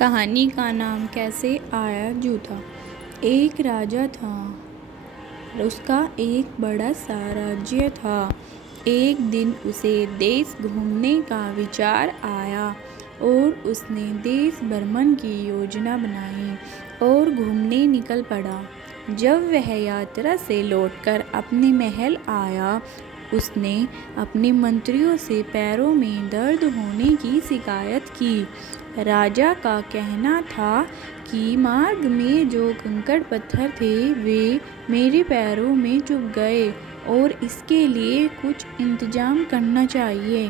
कहानी का नाम कैसे आया जूता। एक राजा था, उसका एक बड़ा सा राज्य था। एक दिन उसे देश घूमने का विचार आया और उसने देश भ्रमण की योजना बनाई और घूमने निकल पड़ा। जब वह यात्रा से लौटकर अपने महल आया, उसने अपने मंत्रियों से पैरों में दर्द होने की शिकायत की। राजा का कहना था कि मार्ग में जो कंकड़ पत्थर थे वे मेरे पैरों में चुभ गए और इसके लिए कुछ इंतजाम करना चाहिए।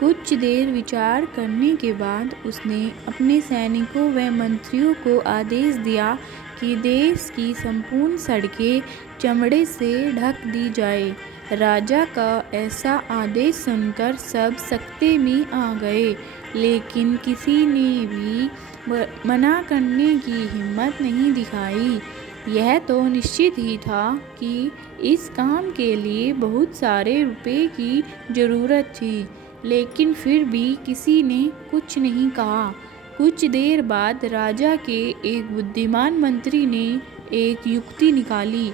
कुछ देर विचार करने के बाद उसने अपने सैनिकों व मंत्रियों को आदेश दिया कि देश की संपूर्ण सड़कें चमड़े से ढक दी जाए। राजा का ऐसा आदेश सुनकर सब सकते में आ गए, लेकिन किसी ने भी मना करने की हिम्मत नहीं दिखाई। यह तो निश्चित ही था कि इस काम के लिए बहुत सारे रुपए की ज़रूरत थी, लेकिन फिर भी किसी ने कुछ नहीं कहा। कुछ देर बाद राजा के एक बुद्धिमान मंत्री ने एक युक्ति निकाली।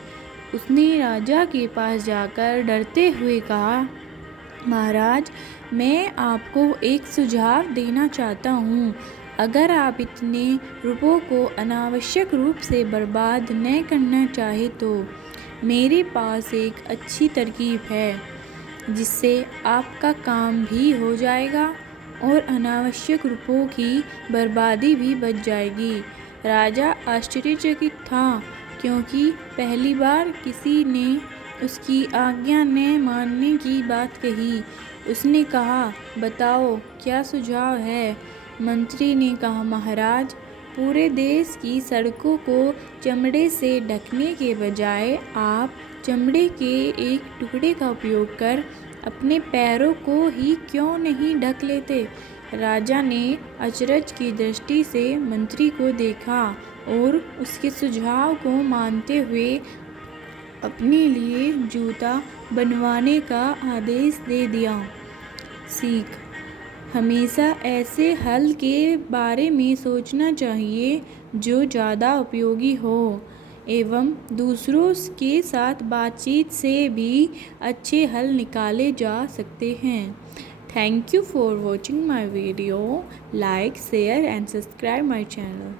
उसने राजा के पास जाकर डरते हुए कहा, महाराज, मैं आपको एक सुझाव देना चाहता हूँ। अगर आप इतने रुपयों को अनावश्यक रूप से बर्बाद न करना चाहे तो मेरे पास एक अच्छी तरकीब है, जिससे आपका काम भी हो जाएगा और अनावश्यक रुपयों की बर्बादी भी बच जाएगी। राजा आश्चर्यचकित था, क्योंकि पहली बार किसी ने उसकी आज्ञा न मानने की बात कही। उसने कहा, बताओ क्या सुझाव है। मंत्री ने कहा, महाराज, पूरे देश की सड़कों को चमड़े से ढकने के बजाय आप चमड़े के एक टुकड़े का उपयोग कर अपने पैरों को ही क्यों नहीं ढक लेते। राजा ने अचरज की दृष्टि से मंत्री को देखा और उसके सुझाव को मानते हुए अपने लिए जूता बनवाने का आदेश दे दिया। सीख: हमेशा ऐसे हल के बारे में सोचना चाहिए जो ज़्यादा उपयोगी हो एवं दूसरों के साथ बातचीत से भी अच्छे हल निकाले जा सकते हैं। Thank you for watching my video. Like, share and subscribe my channel.